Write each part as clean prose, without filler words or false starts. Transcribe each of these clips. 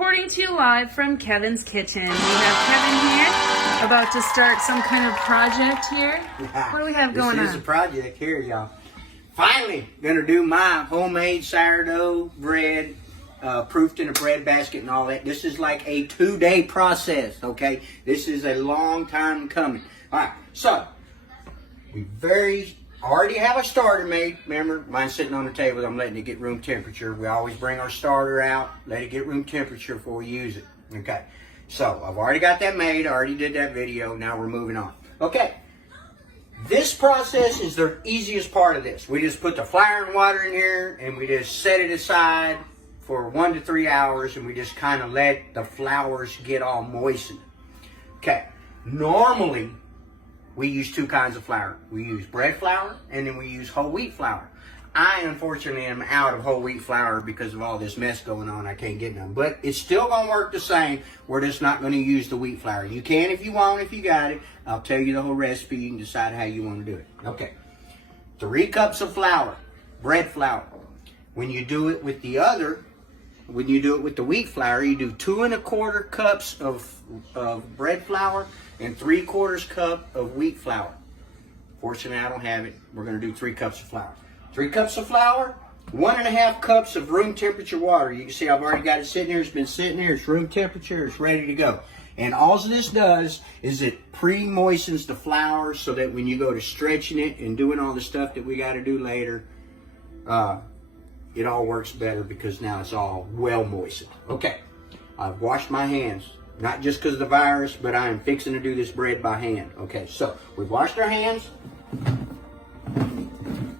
reporting to you live from Kevin's kitchen. We have Kevin here, about to start some kind of project here. What do we have going on? This is a project here, y'all. Finally, gonna do my homemade sourdough bread, proofed in a bread basket and all that. This is like a 2-day process, okay? This is a long time coming. All right, so we already have a starter made. Remember, mine's sitting on the table. I'm letting it get room temperature. We always bring our starter out, let it get room temperature before we use it. Okay, so I've already got that made. I already did that video. Now we're moving on. Okay, this process is the easiest part of this. We just put the flour and water in here, and we just set it aside for 1 to 3 hours, and we just kind of let the flours get all moistened. Okay, normally we use 2 kinds of flour. We use bread flour, and then we use whole wheat flour. I, unfortunately, am out of whole wheat flour because of all this mess going on. I can't get none. But it's still going to work the same. We're just not going to use the wheat flour. You can if you want, if you got it. I'll tell you the whole recipe. You can decide how you want to do it. Okay. 3 cups of flour, bread flour. When you do it with the wheat flour, you do 2 1/4 cups of bread flour and 3/4 cup of wheat flour. Fortunately, I don't have it. We're going to do 3 cups of flour. 3 cups of flour, 1 1/2 cups of room temperature water. You can see I've already got it sitting here. It's been sitting here. It's room temperature. It's ready to go. And all this does is it pre-moistens the flour so that when you go to stretching it and doing all the stuff that we got to do later, it all works better because now it's all well moistened. Okay, I've washed my hands. Not just because of the virus, but I am fixing to do this bread by hand. Okay, so we've washed our hands.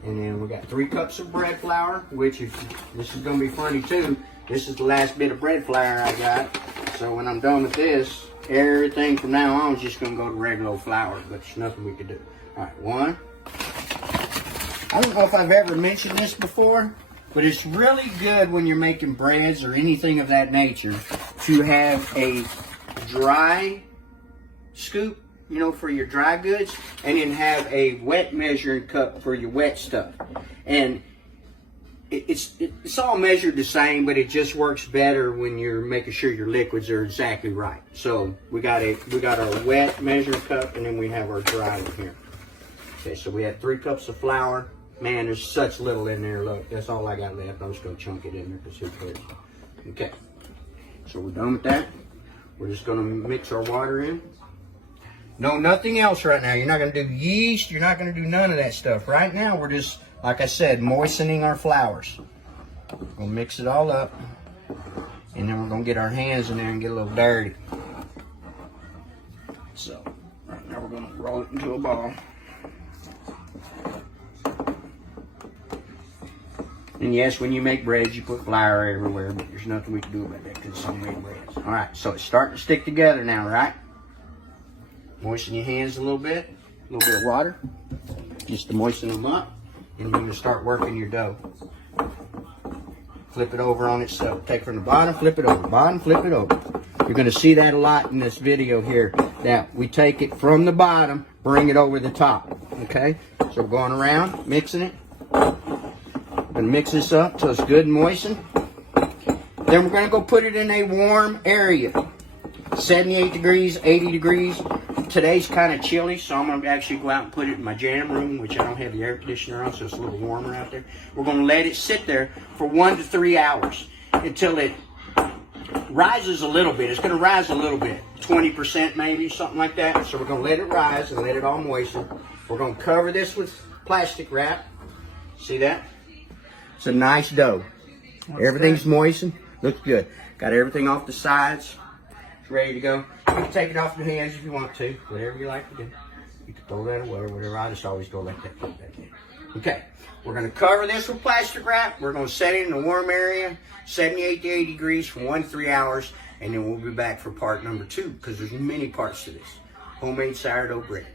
And then we got 3 cups of bread flour, which this is going to be funny too. This is the last bit of bread flour I got. So when I'm done with this, everything from now on is just going to go to regular old flour, but there's nothing we can do. All right, 1. I don't know if I've ever mentioned this before, but it's really good when you're making breads or anything of that nature to have a dry scoop, you know, for your dry goods, and then have a wet measuring cup for your wet stuff. And it's all measured the same, but it just works better when you're making sure your liquids are exactly right. So we got our wet measuring cup, and then we have our dry one here. Okay, so we have 3 cups of flour. Man, there's such little in there. Look, that's all I got left. I'm just going to chunk it in there because who cares? Okay, so we're done with that. We're just going to mix our water in. No, nothing else right now. You're not going to do yeast. You're not going to do none of that stuff. Right now, we're just, like I said, moistening our flours. We're going to mix it all up. And then we're going to get our hands in there and get a little dirty. So, right now we're going to roll it into a ball. And yes, when you make breads, you put flour everywhere, but there's nothing we can do about that because it's homemade breads. All right, so it's starting to stick together now, right? Moisten your hands a little bit of water, just to moisten them up, and you're going to start working your dough. Flip it over on itself. Take from the bottom, flip it over, bottom, flip it over. You're going to see that a lot in this video here. Now, we take it from the bottom, bring it over the top, okay? So we're going around, mixing it. We're going to mix this up till it's good and moistened. Then we're going to go put it in a warm area. 78 degrees, 80 degrees. Today's kind of chilly, so I'm going to actually go out and put it in my jam room, which I don't have the air conditioner on, so it's a little warmer out there. We're going to let it sit there for 1 to 3 hours until it rises a little bit. It's going to rise a little bit, 20% maybe, something like that. So we're going to let it rise and let it all moisten. We're going to cover this with plastic wrap. See that? It's a nice dough. Everything's moistened. Looks good. Got everything off the sides. It's ready to go. You can take it off your hands if you want to. Whatever you like to do. You can throw that away or whatever. I just always go like that. Put that in. Okay. We're going to cover this with plastic wrap. We're going to set it in a warm area, 78 to 80 degrees for 1 to 3 hours. And then we'll be back for part number 2 because there's many parts to this. Homemade sourdough bread.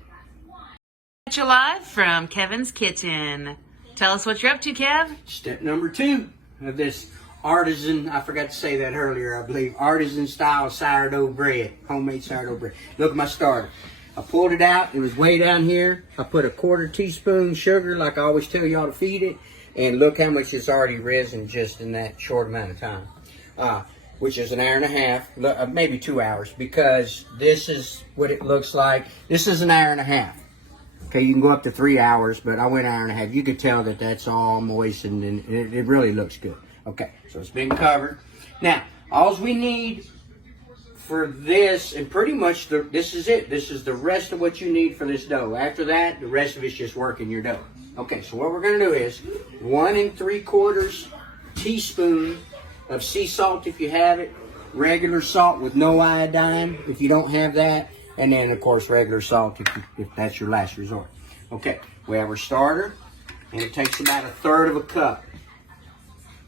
Catch you live from Kevin's kitchen. Tell us what you're up to, Kev. Step number 2 of this Artisan, I forgot to say that earlier, I believe, Artisan style sourdough bread, homemade sourdough bread. Look at my starter. I pulled it out. It was way down here. I put a 1/4 teaspoon sugar, like I always tell y'all to feed it. And look how much it's already risen just in that short amount of time. which is an hour and a half, maybe 2 hours, because this is what it looks like. This is an hour and a half. Okay, you can go up to 3 hours, but I went an hour and a half. You could tell that that's all moistened, and it really looks good. Okay, so it's been covered. Now, all we need for this, and pretty much this is it. This is the rest of what you need for this dough. After that, the rest of it's just working your dough. Okay, so what we're going to do is 1 3/4 teaspoon of sea salt if you have it, regular salt with no iodine if you don't have that, and then of course regular salt if that's your last resort. Okay, we have our starter, and it takes about 1/3 cup.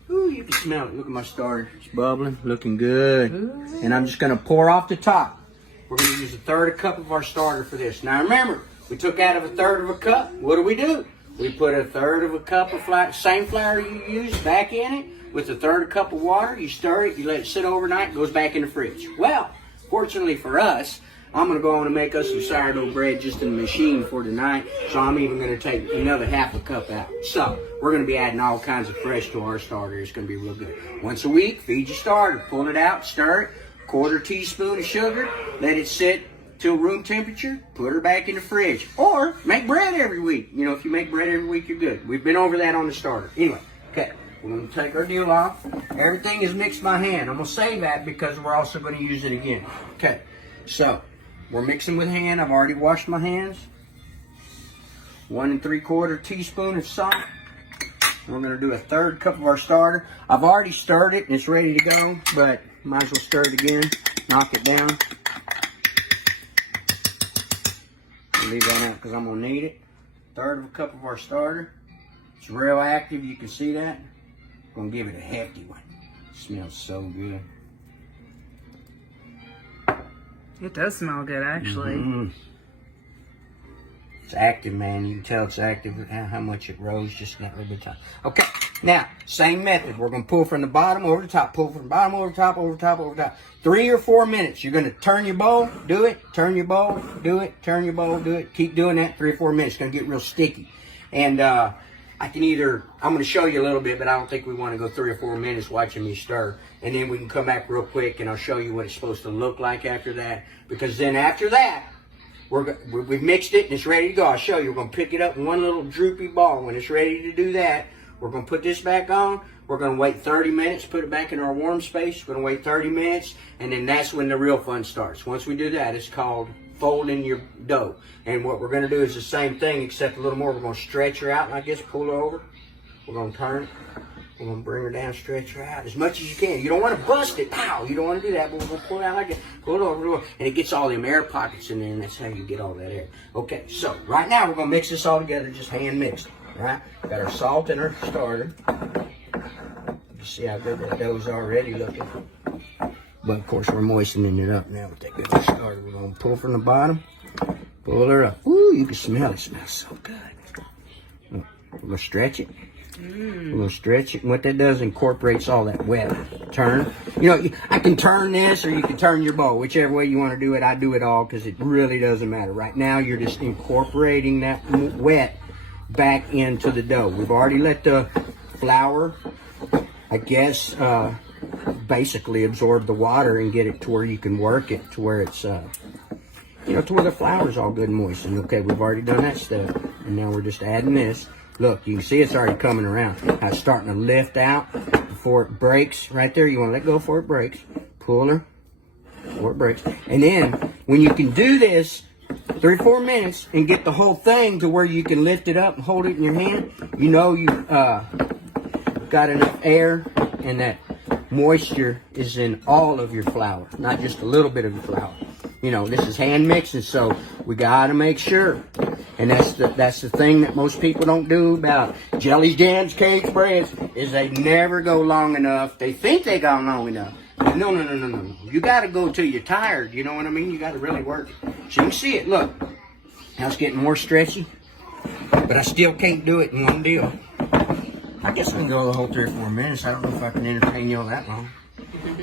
Ooh, you can smell it. Look at my starter. It's bubbling, looking good. Ooh. And I'm just going to pour off the top. We're going to use 1/3 cup of our starter for this. Now remember, we took out of 1/3 cup. What do? We put 1/3 cup of flour, same flour you used, back in it with 1/3 cup of water. You stir it, you let it sit overnight, it goes back in the fridge. Well, fortunately for us, I'm going to go on and make us some sourdough bread just in the machine for tonight. So I'm even going to take another 1/2 cup out. So we're going to be adding all kinds of fresh to our starter. It's going to be real good. Once a week, feed your starter. Pull it out, stir it, 1/4 teaspoon of sugar. Let it sit till room temperature. Put her back in the fridge. Or make bread every week. You know, if you make bread every week, you're good. We've been over that on the starter. Anyway, okay. We're going to take our deal off. Everything is mixed by hand. I'm going to say that because we're also going to use it again. Okay, so we're mixing with hand. I've already washed my hands. 1 3/4 teaspoon of salt. We're going to do 1/3 cup of our starter. I've already stirred it and it's ready to go, but might as well stir it again. Knock it down. I'll leave that out because I'm going to need it. 1/3 cup of our starter. It's real active. You can see that. Gonna give it a hefty one. Smells so good. It does smell good, actually. Mm-hmm. It's active, man. You can tell it's active. How much it rose just in that little bit of time. Okay, now same method. We're gonna pull from the bottom over the top. Pull from the bottom over the top, over the top, over the top. 3 or 4 minutes. You're gonna turn your bowl, do it. Turn your bowl, do it. Turn your bowl, do it. Keep doing that 3 or 4 minutes. It's gonna get real sticky. And I'm going to show you a little bit, but I don't think we want to go 3 or 4 minutes watching me stir. And then we can come back real quick and I'll show you what it's supposed to look like after that. Because then after that, we've mixed it and it's ready to go. I'll show you. We're going to pick it up in one little droopy ball. When it's ready to do that, we're going to put this back on. We're going to wait 30 minutes, put it back in our warm space. We're going to wait 30 minutes, and then that's when the real fun starts. Once we do that, it's called folding your dough. And what we're going to do is the same thing, except a little more. We're going to stretch her out like this, pull her over. We're going to turn it. We're going to bring her down, stretch her out as much as you can. You don't want to bust it. Pow! You don't want to do that, but we're going to pull it out like that. Pull it over, and it gets all them air pockets in there, and that's how you get all that air. Okay, so right now we're going to mix this all together, just hand mixed. Right? Got our salt and our starter. You see how good that dough's already looking. But of course we're moistening it up now with that good starter. We're going to pull from the bottom, pull her up. Ooh, you can smell it. It smells so good. We're going to stretch it. We're going to stretch it. And what that does, incorporates all that wet. Turn. You know, I can turn this or you can turn your bowl. Whichever way you want to do it, I do it all because it really doesn't matter. Right now, you're just incorporating that wet back into the dough. We've already let the flour, I guess, basically absorb the water and get it to where you can work it to where it's, to where the flour's all good and moist. And okay, we've already done that step. And now we're just adding this. Look, you can see it's already coming around. Now it's starting to lift out before it breaks. Right there, you want to let go before it breaks. Pull her before it breaks. And then, when you can do this 3 or 4 minutes and get the whole thing to where you can lift it up and hold it in your hand, you know you've got enough air and that moisture is in all of your flour, not just a little bit of your flour. You know, this is hand mixing, so we got to make sure. And that's the thing that most people don't do about jellies, jams, cakes, breads, is they never go long enough. They think they got long enough. No. You got to go till you're tired. You know what I mean? You got to really work it. So you can see it. Look, now it's getting more stretchy, but I still can't do it in one deal. I guess we can go the whole 3 or 4 minutes. I don't know if I can entertain y'all that long.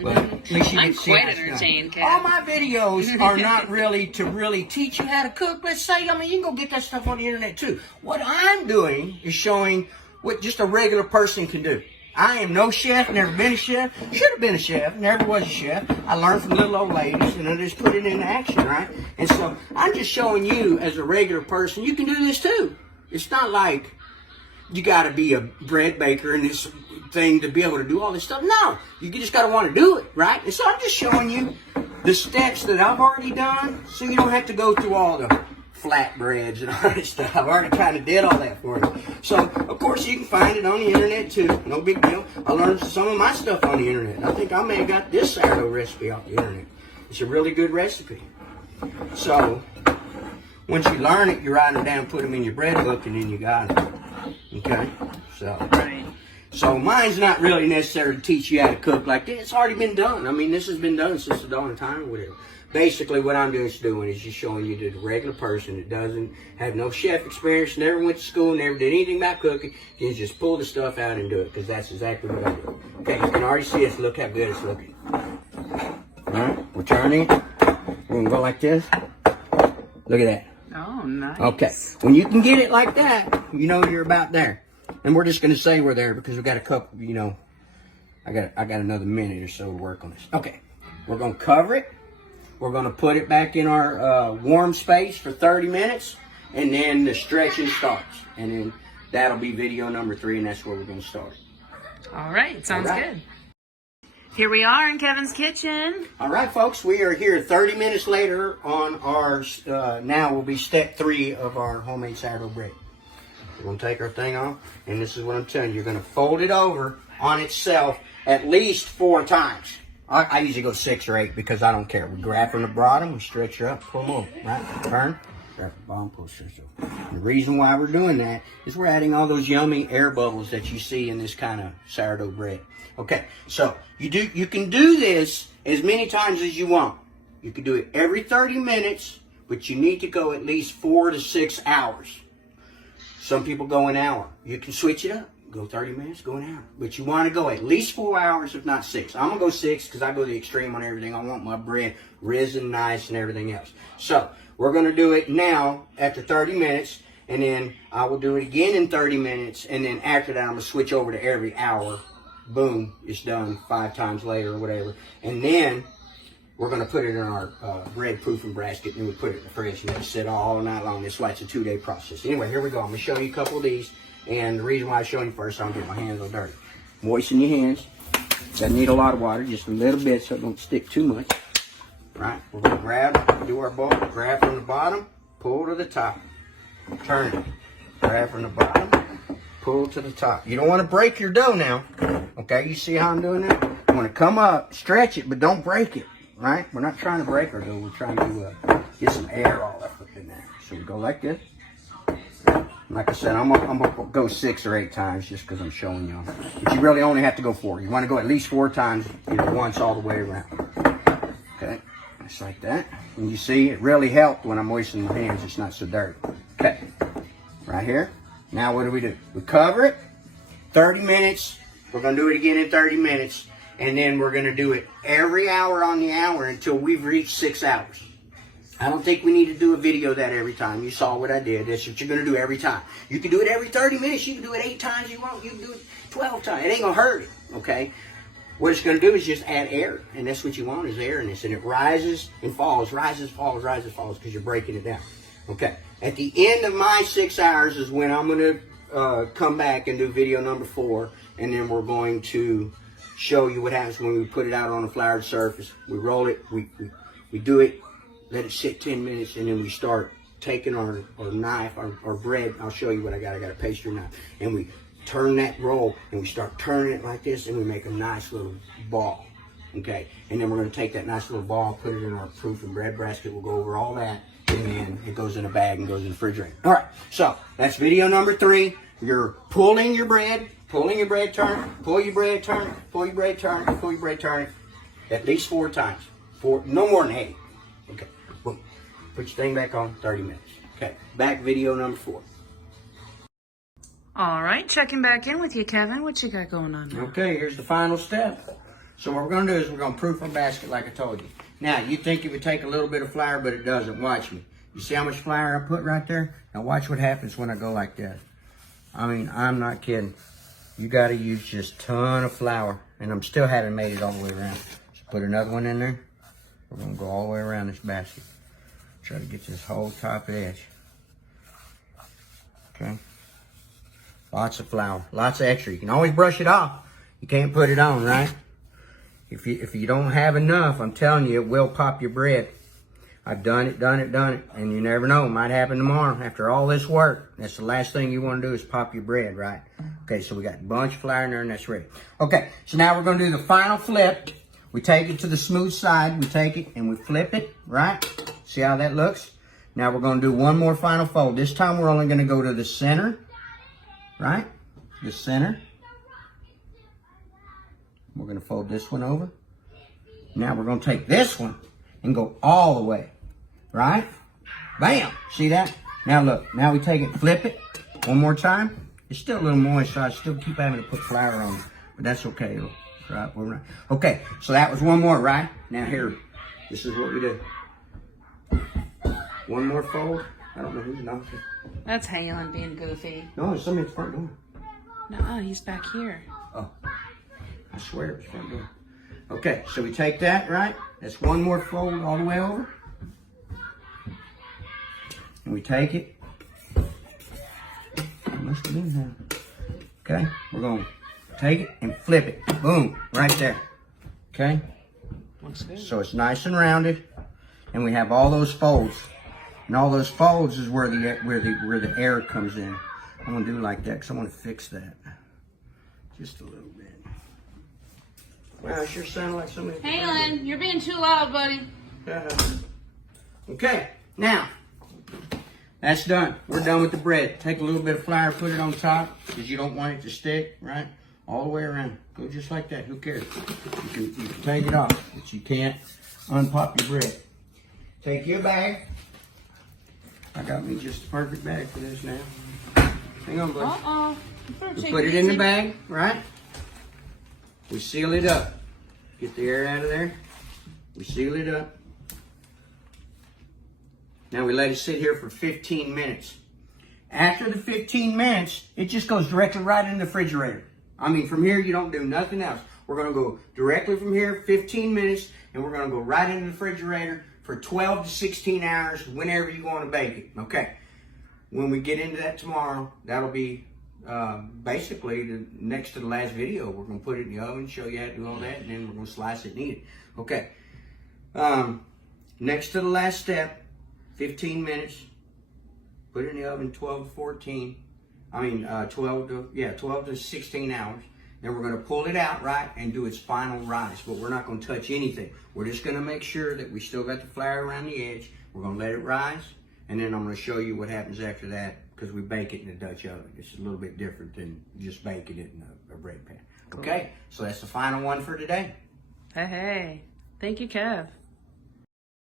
But at least you I'm get to see quite how it's entertained, done. Kat. All my videos are not really to teach you how to cook. Let's say, I mean, you can go get that stuff on the internet too. What I'm doing is showing what just a regular person can do. I am no chef, never been a chef, should have been a chef, never was a chef. I learned from little old ladies and I just put it into action, right? And so I'm just showing you as a regular person, you can do this too. It's not like you got to be a bread baker and this thing to be able to do all this stuff. No, you just got to want to do it, right? And so I'm just showing you the steps that I've already done so you don't have to go through all the flatbreads and all that stuff. I've already kind of did all that for you. So, of course, you can find it on the internet too. No big deal. I learned some of my stuff on the internet. I think I may have got this sourdough recipe off the internet. It's a really good recipe. So, once you learn it, you write them down, put them in your bread book, and then you got it. Okay? So, Right. So mine's not really necessary to teach you how to cook like this. It's already been done. I mean, this has been done since the dawn of time or whatever. Basically, what I'm doing is just showing you to the regular person that doesn't have no chef experience, never went to school, never did anything about cooking, can just pull the stuff out and do it, because that's exactly what I do. Okay, you can already see it. Look how good it's looking. All right, we're turning it. We're going to go like this. Look at that. Oh, nice. Okay, when you can get it like that, you know you're about there. And we're just going to say we're there because we've got a couple, you know, I got another minute or so to work on this. Okay, we're going to cover it. We're going to put it back in our warm space for 30 minutes, and then the stretching starts. And then that'll be video number 3, and that's where we're going to start. All right. Sounds All right. good. Here we are in Kevin's kitchen. All right, folks, we are here 30 minutes later on our, now will be step 3 of our homemade sourdough bread. We're going to take our thing off, and this is what I'm telling you. You're going to fold it over on itself at least 4 times. I usually go 6 or 8 because I don't care. We grab from the bottom, we stretch her up, pull them over, right? Turn, grab the bottom, pull, stretch over. The reason why we're doing that is we're adding all those yummy air bubbles that you see in this kind of sourdough bread. Okay, so you can do this as many times as you want. You can do it every 30 minutes, but you need to go at least 4 to 6 hours. Some people go an hour. You can switch it up. Go 30 minutes, go an hour. But you want to go at least 4 hours, if not 6. I'm going to go 6 because I go the extreme on everything. I want my bread risen nice and everything else. So, we're going to do it now after 30 minutes. And then I will do it again in 30 minutes. And then after that, I'm going to switch over to every hour. Boom, it's done 5 times later or whatever. And then we're going to put it in our bread proofing basket, and we put it in the fridge and let it sit all night long. That's why it's a 2-day process. Anyway, here we go. I'm going to show you a couple of these. And the reason why I'm showing you first, I don't get my hands all dirty. Moisten your hands. Doesn't need a lot of water, just a little bit so it don't stick too much. Right? We're going to grab, do our bowl, grab from the bottom, pull to the top. Turn it. Grab from the bottom, pull to the top. You don't want to break your dough now. Okay, you see how I'm doing that? You want to come up, stretch it, but don't break it. Right? We're not trying to break our dough. We're trying to get some air all up in there. So we go like this. Like I said, I'm gonna go 6 or 8 times just because I'm showing y'all. But you really only have to go 4. You want to go at least 4 times, once all the way around. Okay, just like that. And you see, it really helped when I'm moistening my hands. It's not so dirty. Okay, right here. Now what do? We cover it 30 minutes. We're gonna do it again in 30 minutes. And then we're gonna do it every hour on the hour until we've reached 6 hours. I don't think we need to do a video of that every time. You saw what I did. That's what you're going to do every time. You can do it every 30 minutes. You can do it 8 times you want. You can do it 12 times. It ain't going to hurt it, okay? What it's going to do is just add air, and that's what you want is air in this. And it rises and falls, rises, falls, because you're breaking it down. Okay. At the end of my 6 hours is when I'm going to come back and do video number 4, and then we're going to show you what happens when we put it out on a floured surface. We roll it. We do it. Let it sit 10 minutes, and then we start taking our knife, our bread. I'll show you what I got. I got a pastry knife. And we turn that roll, and we start turning it like this, and we make a nice little ball. Okay? And then we're going to take that nice little ball, put it in our proofing bread basket. We'll go over all that, and then it goes in a bag and goes in the refrigerator. All right. So that's video number 3. You're pulling your bread, turn it, pull your bread, turn it, pull your bread, turn it, pull your bread, turn it. At least 4 times. 4, no more than 8. Okay, boom. Put your thing back on, 30 minutes. Okay, back video number 4. All right, checking back in with you, Kevin. What you got going on now? Okay, here's the final step. So what we're going to do is we're going to proof our basket like I told you. Now, you think it would take a little bit of flour, but it doesn't. Watch me. You see how much flour I put right there? Now watch what happens when I go like that. I mean, I'm not kidding. you got to use just a ton of flour. And I'm still haven't made it all the way around. So put another one in there. We're going to go all the way around this basket. Try to get this whole top edge. Okay. Lots of flour. Lots of extra. You can always brush it off. You can't put it on, right? If you don't have enough, I'm telling you, it will pop your bread. I've done it. And you never know. It might happen tomorrow. After all this work, that's the last thing you want to do is pop your bread, right? Okay, so we got a bunch of flour in there and that's ready. Okay, so now we're going to do the final flip. We take it to the smooth side. We take it and we flip it, right? See how that looks? Now we're going to do one more final fold. This time we're only going to go to the center, right? The center. We're going to fold this one over. Now we're going to take this one and go all the way, right? Bam! See that? Now look, now we take it, flip it one more time. It's still a little moist, so I still keep having to put flour on it, but that's okay. Right? Okay, so that was one more, right? Now here, this is what we do. One more fold. I don't know who's knocking. That's Halen being goofy. No, there's somebody at the front door. No, he's back here. Oh, I swear it was front door. Okay, so we take that, right? That's one more fold all the way over. And we take it. It must have been here. Okay, we're going to take it and flip it. Boom, right there. Okay? Looks good. So it's nice and rounded. And we have all those folds. And all those folds is where the air comes in. I'm going to do like that because I want to fix that. Just a little bit. Wow, it sure sounded like somebody. Halen, you're being too loud, buddy. Okay, now, that's done. We're done with the bread. Take a little bit of flour, put it on top, because you don't want it to stick, right? All the way around. Go just like that. Who cares? You can take it off, but you can't unpop your bread. Take your bag. I got me just the perfect bag for this now. Hang on, buddy. Uh-oh. We put it in the bag, right? We seal it up. Get the air out of there. We seal it up. Now we let it sit here for 15 minutes. After the 15 minutes, it just goes directly right in the refrigerator. I mean, from here, you don't do nothing else. We're going to go directly from here, 15 minutes, and we're going to go right in the refrigerator for 12 to 16 hours, whenever you want to bake it. Okay. When we get into that tomorrow, that'll be basically the next to the last video. We're going to put it in the oven, show you how to do all that, and then we're going to slice it and eat it. Okay. Next to the last step, 15 minutes. Put it in the oven 12 to 16 hours. Then we're going to pull it out, right, and do its final rise. But we're not going to touch anything. We're just going to make sure that we still got the flour around the edge. We're going to let it rise, and then I'm going to show you what happens after that, because we bake it in a Dutch oven. It's a little bit different than just baking it in a bread pan. Okay, so that's the final one for today. Hey. Thank you, Kev.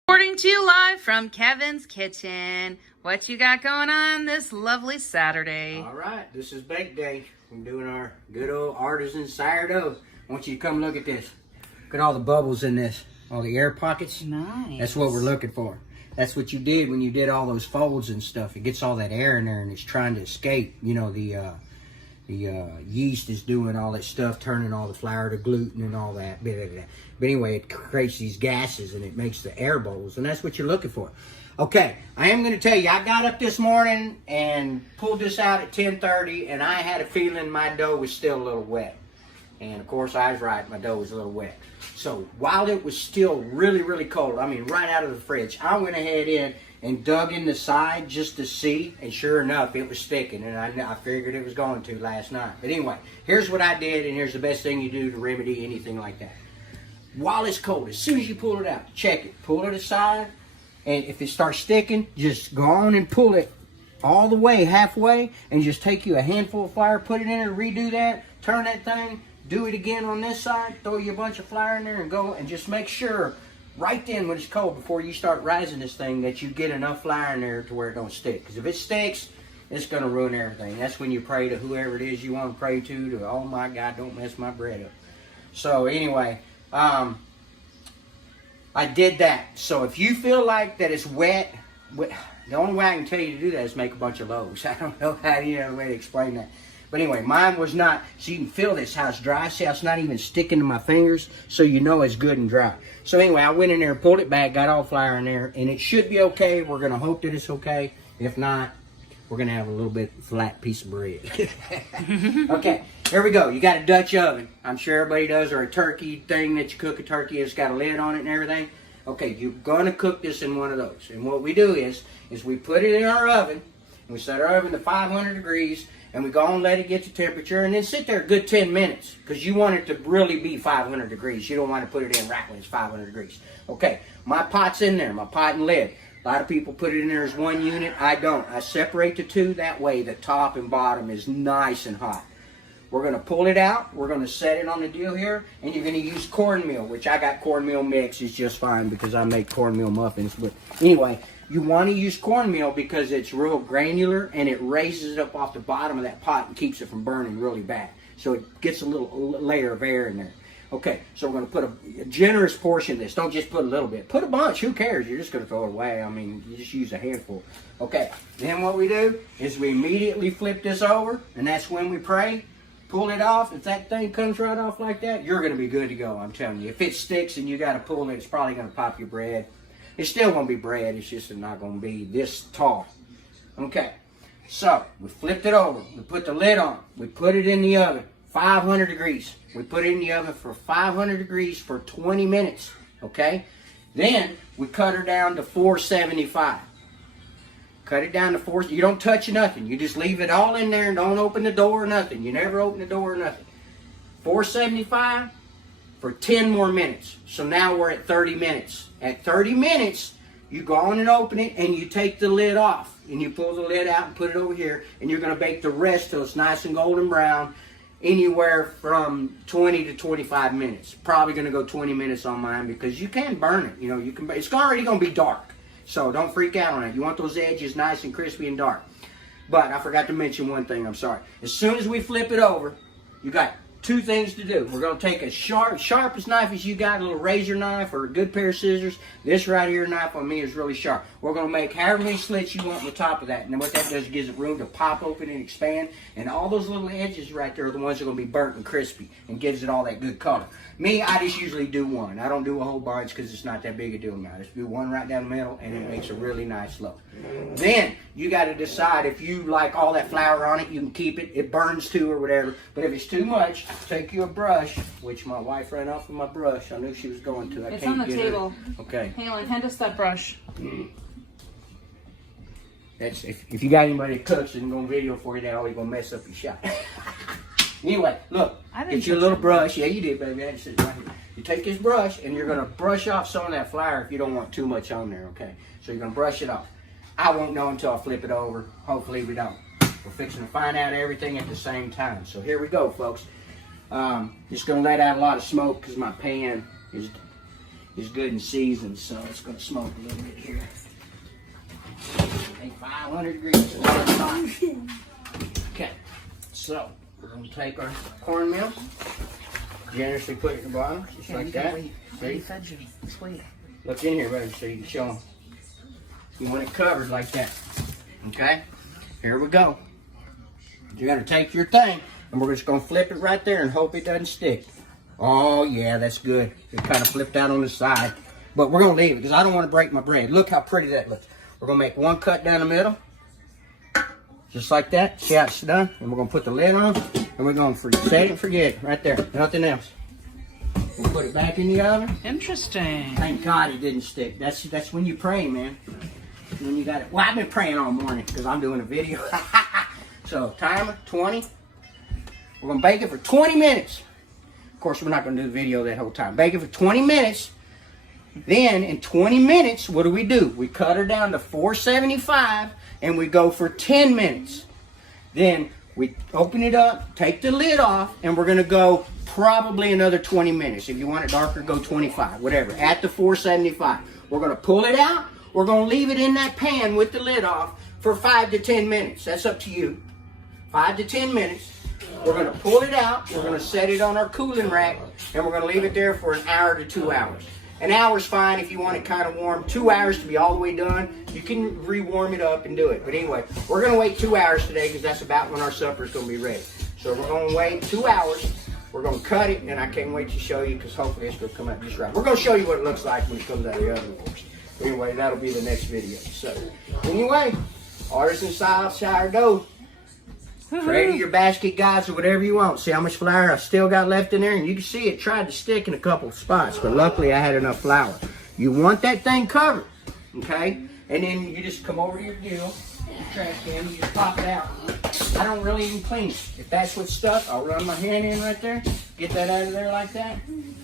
Reporting to you live from Kevin's kitchen. What you got going on this lovely Saturday? All right, this is bake day. We're doing our good old artisan sourdough. I want you to come look at this. Look at all the bubbles in this, all the air pockets. Nice. That's what we're looking for. That's what you did when you did all those folds and stuff. It gets all that air in there and it's trying to escape. You know, the yeast is doing all that stuff, turning all the flour to gluten and all that. But anyway, it creates these gases and it makes the air bubbles, and that's what you're looking for. Okay, I am going to tell you, I got up this morning and pulled this out at 10:30, and I had a feeling my dough was still a little wet. And of course, I was right, my dough was a little wet. So while it was still really, really cold, I mean right out of the fridge, I went ahead in and dug in the side just to see, and sure enough, it was sticking, and I figured it was going to last night. But anyway, here's what I did, and here's the best thing you do to remedy anything like that. While it's cold, as soon as you pull it out, check it, pull it aside, and if it starts sticking, just go on and pull it all the way, halfway, and just take you a handful of flour, put it in there, redo that, turn that thing, do it again on this side, throw you a bunch of flour in there and go, and just make sure right then when it's cold, before you start rising this thing, that you get enough flour in there to where it don't stick. Because if it sticks, it's going to ruin everything. That's when you pray to whoever it is you want to pray to, oh my God, don't mess my bread up. So anyway, I did that. So if you feel like that it's wet, the only way I can tell you to do that is make a bunch of loaves. I don't know any other way to explain that. But anyway, mine was not. So you can feel this, how it's dry. See how it's not even sticking to my fingers? So you know it's good and dry. So anyway, I went in there and pulled it back, got all flour in there, and it should be okay. We're going to hope that it's okay. If not, we're going to have a little bit flat piece of bread. Okay, here we go. You got a Dutch oven. I'm sure everybody does, or a turkey thing that you cook a turkey. It's got a lid on it and everything. Okay, you're going to cook this in one of those. And what we do is we put it in our oven, and we set our oven to 500 degrees, and we go and let it get to temperature, and then sit there a good 10 minutes, because you want it to really be 500 degrees. You don't want to put it in right when it's 500 degrees. Okay, my pot's in there, my pot and lid. A lot of people put it in there as one unit. I don't. I separate the two. That way the top and bottom is nice and hot. We're going to pull it out. We're going to set it on the deal here, and you're going to use cornmeal, which I got cornmeal mix. It's just fine because I make cornmeal muffins. But anyway, you want to use cornmeal because it's real granular, and it raises it up off the bottom of that pot and keeps it from burning really bad. So it gets a little layer of air in there. Okay, so we're going to put a generous portion of this. Don't just put a little bit. Put a bunch. Who cares? You're just going to throw it away. I mean, you just use a handful. Okay, then what we do is we immediately flip this over, and that's when we pray. Pull it off. If that thing comes right off like that, you're going to be good to go, I'm telling you. If it sticks and you got to pull it, it's probably going to pop your bread. It's still going to be bread. It's just not going to be this tall. Okay, so we flipped it over. We put the lid on. We put it in the oven. 500 degrees. We put it in the oven for 500 degrees for 20 minutes, okay? Then we cut her down to 475. Cut it down to 4. You don't touch nothing. You just leave it all in there and don't open the door or nothing. You never open the door or nothing. 475 for 10 more minutes. So now we're at 30 minutes. At 30 minutes, you go on and open it and you take the lid off. And you pull the lid out and put it over here. And you're going to bake the rest till it's nice and golden brown. Anywhere from 20 to 25 minutes. Probably going to go 20 minutes on mine because you can burn it. You know, you can. It's already going to be dark. So don't freak out on it. You want those edges nice and crispy and dark. But I forgot to mention one thing. I'm sorry. As soon as we flip it over, you got two things to do. We're going to take a sharpest knife as you got, a little razor knife or a good pair of scissors. This right here knife on me is really sharp. We're going to make however many slits you want on the top of that. And then what that does is gives it room to pop open and expand. And all those little edges right there are the ones that are going to be burnt and crispy and gives it all that good color. Me, I just usually do one. I don't do a whole bunch because it's not that big a deal now. I just do one right down the middle and it makes a really nice loaf. Then you got to decide if you like all that flour on it, you can keep it. It burns too or whatever. But if it's too much, take you a brush, which my wife ran off with my brush. I knew she was going to. It's on the table. Okay. Hang on, hand us that brush. That's if you got anybody that cooks and going to video for you, they're always going to mess up your shot. Anyway, look, get you a little brush. Yeah, you did, baby. I just said right here. You take this brush and you're going to brush off some of that flour if you don't want too much on there, okay? So you're going to brush it off. I won't know until I flip it over. Hopefully we don't. We're fixing to find out everything at the same time. So here we go, folks. Just going to let out a lot of smoke because my pan is good and seasoned, so it's going to smoke a little bit here. 500 degrees. Okay, so we're going to take our cornmeal, generously put it in the bottom, just like that. See? Sweet. Look in here, baby, so you can show them. You want it covered like that. Okay, here we go. You're going to take your thing, and we're just going to flip it right there and hope it doesn't stick. Oh, yeah, that's good. It kind of flipped out on the side. But we're going to leave it because I don't want to break my bread. Look how pretty that looks. We're going to make one cut down the middle. Just like that. See how it's done? And we're going to put the lid on. And we're going to set it and forget it. Right there. Nothing else. We'll put it back in the oven. Interesting. Thank God it didn't stick. That's when you pray, man. When you got it. Well, I've been praying all morning because I'm doing a video. So, timer, 20. We're going to bake it for 20 minutes. Of course, we're not going to do the video that whole time. Bake it for 20 minutes. Then, in 20 minutes, what do? We cut her down to 475, and we go for 10 minutes. Then, we open it up, take the lid off, and we're going to go probably another 20 minutes. If you want it darker, go 25, whatever, at the 475. We're going to pull it out. We're going to leave it in that pan with the lid off for 5 to 10 minutes. That's up to you. 5 to 10 minutes. We're going to pull it out. We're going to set it on our cooling rack, and we're going to leave it there for an hour to 2 hours. An hour's fine if you want it kind of warm. 2 hours to be all the way done. You can re-warm it up and do it. But anyway, we're going to wait 2 hours today because that's about when our supper is going to be ready. So we're going to wait 2 hours. We're going to cut it, and I can't wait to show you because hopefully it's going to come out just right. We're going to show you what it looks like when it comes out of the oven, of course. Anyway, that'll be the next video. So anyway, Artisan style sourdough. Create your basket guides or whatever you want. See how much flour I still got left in there? And you can see it tried to stick in a couple spots, but luckily I had enough flour. You want that thing covered, okay? And then you just come over to your deal, your trash can, and you just pop it out. I don't really even clean it. If that's what's stuck, I'll run my hand in right there, get that out of there like that, and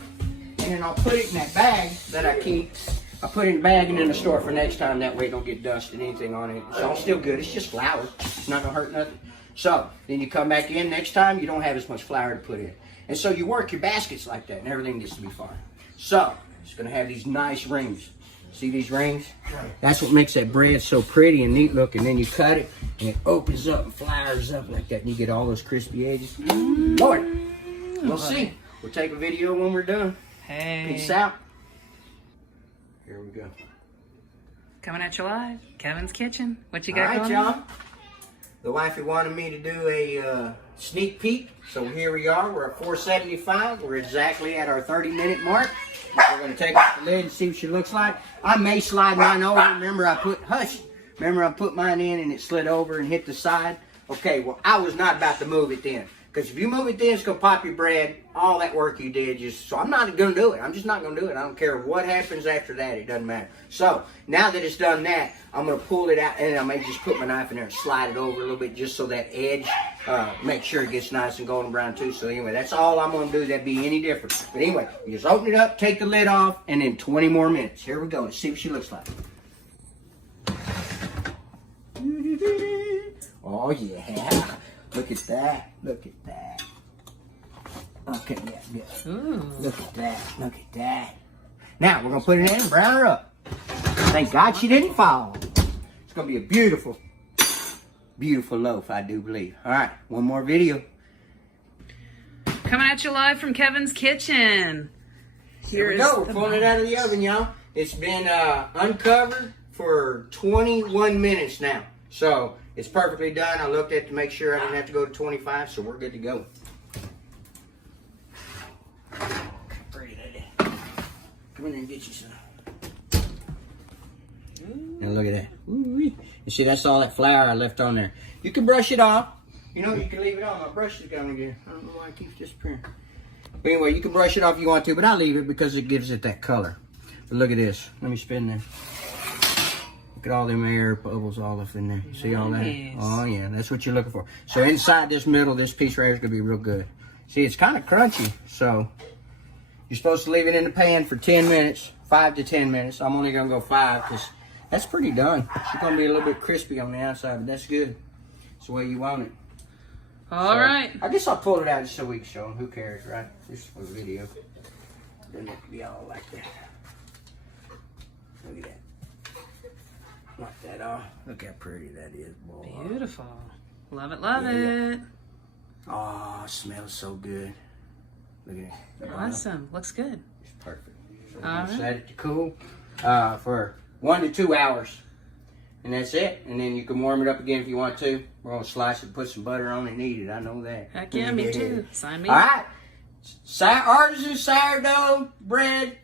then I'll put it in that bag that I keep. I put it in a bag and in the store for next time. That way it don't get dust and anything on it. It's all still good. It's just flour. It's not going to hurt nothing. So, then you come back in next time, you don't have as much flour to put in. And so you work your baskets like that and everything gets to be fine. So, it's going to have these nice rings. See these rings? That's what makes that bread so pretty and neat looking. Then you cut it and it opens up and flowers up like that and you get all those crispy edges. Lord, we'll see. We'll take a video when we're done. Hey. Peace out. Here we go. Coming at you live. Kevin's Kitchen. What you got all right, going y'all. on? The wifey wanted me to do a sneak peek, so here we are. We're at 475. We're exactly at our 30-minute mark. We're going to take off the lid and see what she looks like. I may slide mine over. Remember, I put mine in and it slid over and hit the side. Okay, well, I was not about to move it then. Because if you move it then, it's going to pop your bread. All that work you did, so I'm not going to do it. I'm just not going to do it. I don't care what happens after that. It doesn't matter. So, now that it's done that, I'm going to pull it out, and I may just put my knife in there and slide it over a little bit just so that edge, make sure it gets nice and golden brown too. So anyway, that's all I'm going to do. That'd be any different. But anyway, you just open it up, take the lid off, and then 20 more minutes. Here we go. Let's see what she looks like. Oh, yeah. Look at that. Look at that. Okay, yeah, good. Ooh. Look at that. Look at that. Now, we're going to put it in and brown her up. Thank God she didn't fall. It's going to be a beautiful, beautiful loaf, I do believe. All right, one more video. Coming at you live from Kevin's Kitchen. Here we go. We're pulling it out of the oven, y'all. It's been uncovered for 21 minutes now. So, it's perfectly done. I looked at it to make sure I didn't have to go to 25, so we're good to go. Pretty lady. Come in there and get you some. Now look at that. Ooh-wee. You see, that's all that flour I left on there. You can brush it off. You know, you can leave it on. My brush is gone again. I don't know why it keeps disappearing. But anyway, you can brush it off if you want to, but I leave it because it gives it that color. But look at this. Let me spin there. Look at all them air bubbles all up in there. See all that? Oh, yeah. That's what you're looking for. So inside this middle, this piece right here is going to be real good. See, it's kind of crunchy. So you're supposed to leave it in the pan for 10 minutes, 5 to 10 minutes. I'm only going to go 5 because that's pretty done. It's going to be a little bit crispy on the outside, but that's good. It's the way you want it. All right. I guess I'll pull it out just so we can show them. Who cares, right? Just for the video. Doesn't have to be all like that. Look at that. Knock that off. Look how pretty that is, boy. Beautiful. Love it, love it. Oh, it smells so good. Look at that. Awesome. Looks good. It's perfect. So All right. set it to cool for 1 to 2 hours. And that's it. And then you can warm it up again if you want to. We're going to slice it, put some butter on it and eat it. I know that. Heck yeah, me too. Sign me All up. right. Artisan sourdough bread.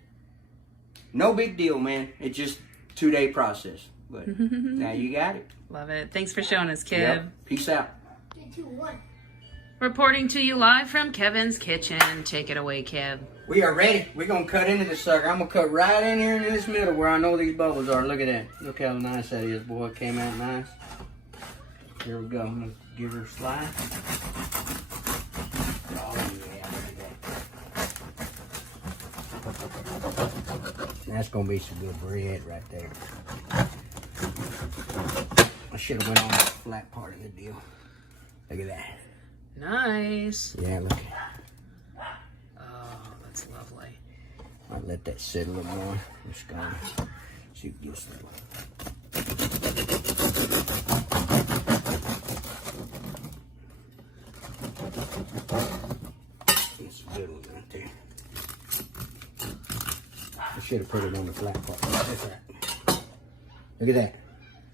No big deal, man. It's just a 2-day process. But now you got it. Love it. Thanks for showing us, Kev. Yep. Peace out. 3, 2, 1. Reporting to you live from Kevin's Kitchen. Take it away, Kev. We are ready. We're going to cut into this sucker. I'm going to cut right in here in this middle where I know these bubbles are. Look at that. Look how nice that is, boy. It came out nice. Here we go. I'm going to give her a slide. Oh, yeah. Look at that. That's going to be some good bread right there. I should have went on the flat part of the deal. Look at that. Nice. Yeah, look. Oh, that's lovely. I'll let that sit a little more. Just gonna see if it gets a little. That's a good one right there. Should have put it on the flat part. Look at that. Look at that.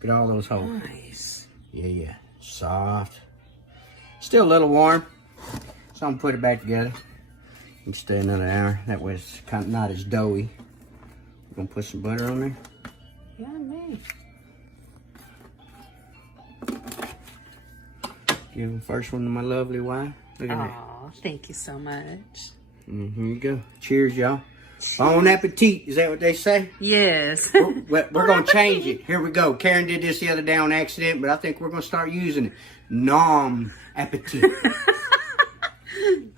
Look at all those holes. Nice. Yeah. Soft. Still a little warm. So I'm gonna put it back together. You can stay another hour. That way it's kind of not as doughy. We're gonna put some butter on there. Yeah, me. Give the first one to my lovely wife. Look at that. Aw, thank you so much. Here you go. Cheers, y'all. Bon appetit. Is that what they say? Yes. We're going to change it. Here we go. Karen did this the other day on accident, but I think we're going to start using it. Nom appetit.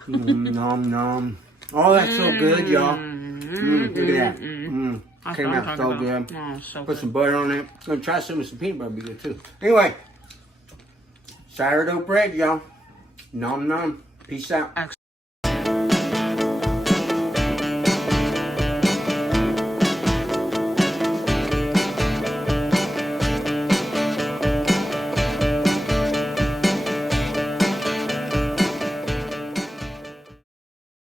Nom nom. Oh, that's so good, y'all. Look at that. Came out so good. Oh, so Put some butter on it. I'm going to try some with some peanut butter. Be good, too. Anyway. Sourdough bread, y'all. Nom nom. Peace out.